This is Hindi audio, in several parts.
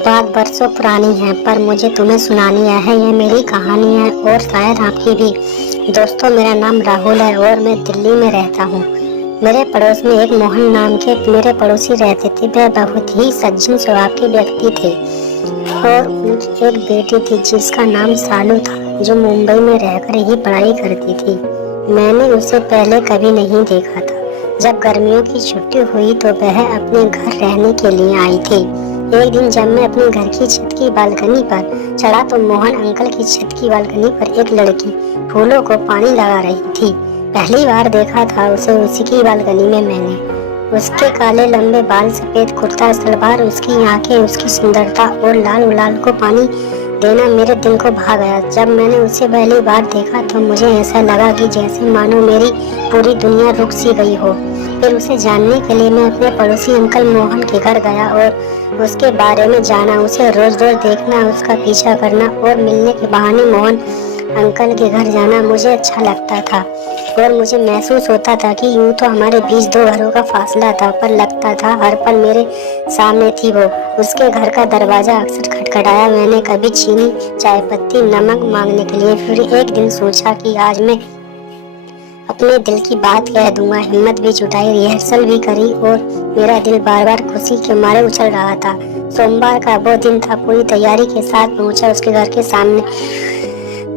बात बरसों पुरानी है पर मुझे तुम्हें सुनानी है। ये मेरी कहानी है और शायद आपकी भी। दोस्तों, मेरा नाम राहुल है और मैं दिल्ली में रहता हूँ। मेरे पड़ोस में एक मोहन नाम के मेरे पड़ोसी रहते थे। वह बहुत ही सज्जन स्वभाव के व्यक्ति थे और उनकी एक बेटी थी जिसका नाम सालू था, जो मुंबई में रहकर ही पढ़ाई करती थी। मैंने उसे पहले कभी नहीं देखा था। जब गर्मियों की छुट्टी हुई तो वह अपने घर रहने के लिए आई थी। एक दिन जब मैं अपने घर की छत की बालकनी पर चढ़ा तो मोहन अंकल की छत की बालकनी पर एक लड़की फूलों को पानी लगा रही थी। पहली बार देखा था उसे उसी की बालकनी में मैंने। उसके काले लंबे बाल, सफेद कुर्ता सलवार, उसकी आंखें, उसकी सुंदरता और लाल गुलाल को पानी देना मेरे दिल को भा गया। जब मैंने उसे पहली बार देखा तो मुझे ऐसा लगा कि जैसे मानो मेरी पूरी दुनिया रुक सी गई हो। फिर उसे जानने के लिए मैं अपने पड़ोसी अंकल मोहन के घर गया और उसके बारे में जाना। उसे रोज रोज देखना, उसका पीछा करना और मिलने के बहाने मोहन अंकल के घर जाना मुझे अच्छा लगता था और मुझे महसूस होता था कि यूं तो हमारे बीच दो घरों का फासला था, पर लगता था हर पल मेरे सामने थी वो। उसके घर का दरवाजा अक्सर खटखटाया। मैंने कभी चीनी, चाय पत्ती, नमक मांगने के लिए। फिर एक दिन सोचा कि आज मैं अपने दिल की बात कह दूंगा। हिम्मत भी जुटाई, रिहर्सल भी करी और मेरा दिल बार बार खुशी के मारे उछल रहा था। सोमवार का वो दिन था। पूरी तैयारी के साथ पहुंचा उसके घर के सामने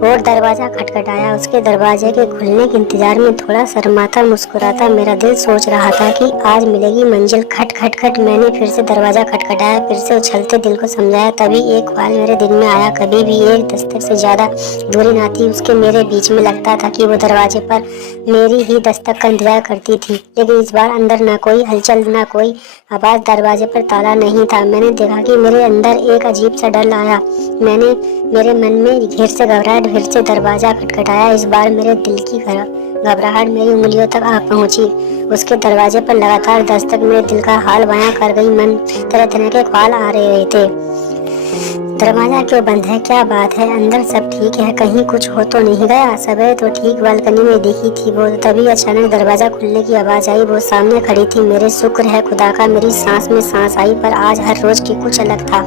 और दरवाजा खटखटाया। उसके दरवाजे के खुलने के इंतजार में थोड़ा शर्माता मुस्कुराता मेरा दिल सोच रहा था कि आज मिलेगी मंजिल। खट खट खट। मैंने फिर से दरवाजा खटखटाया, फिर से उछलते दिल को समझाया। तभी एक ख्याल मेरे दिल में आया, कभी भी एक दस्तक से ज्यादा दूरी ना थी उसके मेरे बीच में। लगता था कि वो दरवाजे पर मेरी ही दस्तक का इंतजार करती थी। लेकिन इस बार अंदर ना कोई हलचल, ना कोई आवाज, दरवाजे पर ताला नहीं था। मैंने देखा कि मेरे अंदर एक अजीब सा डर आया। मेरे मन में फिर से घबराहट। फिर से दरवाजा खटखटाया। इस बार मेरे दिल की घबराहट मेरी उंगलियों तक आ पहुंची। उसके दरवाजे पर लगातार दस्तक मेरे दिल का हाल बयां कर गई। मन तरह तरह के ख्याल आ रहे थे। दरवाजा क्यों बंद है? क्या बात है? अंदर सब ठीक है? कहीं कुछ हो तो नहीं गया? सुबह तो ठीक बालकनी में दिखी थी वो। तभी अचानक दरवाजा खुलने की आवाज आई। वो सामने खड़ी थी। मेरे शुक्र है खुदा का, मेरी सांस में सांस आई। पर आज हर रोज की कुछ अलग था।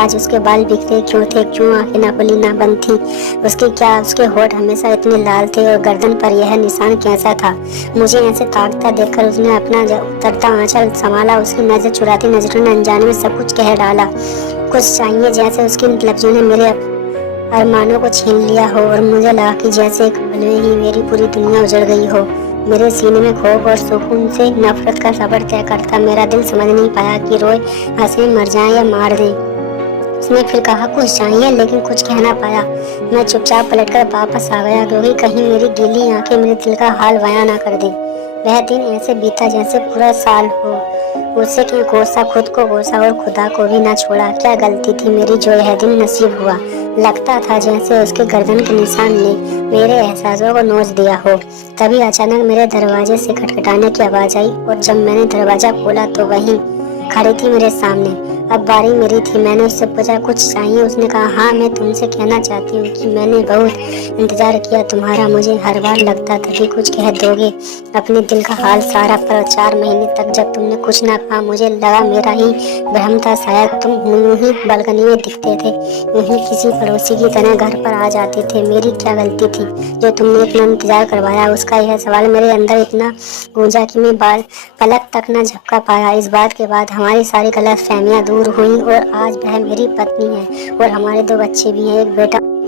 आज उसके बाल बिखरे क्यों थे? क्यों आंखें ना खुली ना बंद थी उसके होठ हमेशा इतने लाल थे और गर्दन पर यह निशान कैसा था? मुझे ऐसे ताकता देखकर उसने अपना उतरता आंचल संभाला। उसकी नजर चुराती नजरों ने अनजाने में सब कुछ कह डाला। कुछ चाहिए जैसे उसकी लफ्जों ने मेरे अरमानों को छीन लिया हो और मुझे लगा कि जैसे एक पल में ही मेरी पूरी दुनिया उजड़ गई हो। मेरे सीने में खौफ और सुकून से नफरत का सफर तय करता। मेरा दिल समझ नहीं पाया कि रोए, हंसे, मर जाए या मार दे। उसने फिर कहा कुछ चाहिए, लेकिन कुछ कह ना पाया। मैं चुपचाप पलटकर वापस आ गया, क्योंकि कहीं मेरी गीली आंखें मेरे दिल का हाल बयां ना कर दे। वह दिन ऐसे बीता जैसे पूरा साल हो। उसे क्यों कोसा, खुद को कोसा और खुदा को भी ना छोड़ा। क्या गलती थी मेरी जो यह दिन नसीब हुआ? लगता था जैसे उसके गर्दन के निशान ने मेरे एहसासों को नोच दिया हो। तभी अचानक मेरे दरवाजे से खटखटाने की आवाज आई और जब मैंने दरवाजा खोला तो वहीं खड़ी थी मेरे सामने। अब बारी मेरी थी। मैंने उससे पूछा कुछ चाहिए? उसने कहा हाँ, मैं तुमसे कहना चाहती हूँ कि मैंने बहुत इंतजार किया तुम्हारा। मुझे हर बार लगता था कि कुछ कह दोगे अपने दिल का हाल सारा, पर 4 महीने तक जब तुमने कुछ ना कहा मुझे लगा मेरा ही भ्रम था। शायद तुम यूं ही बालकनी में दिखते थे, यूं ही किसी पड़ोसी की तरह घर पर आ जाते थे। मेरी क्या गलती थी जो तुमने इतना इंतजार करवाया? उसका यह सवाल मेरे अंदर इतना गूंजा कि मैं पलक तक न झपका पाया। इस बात के बाद हमारी सारी गलतफहमियां दूर हुई और आज वह मेरी पत्नी है और हमारे 2 बच्चे भी हैं, एक बेटा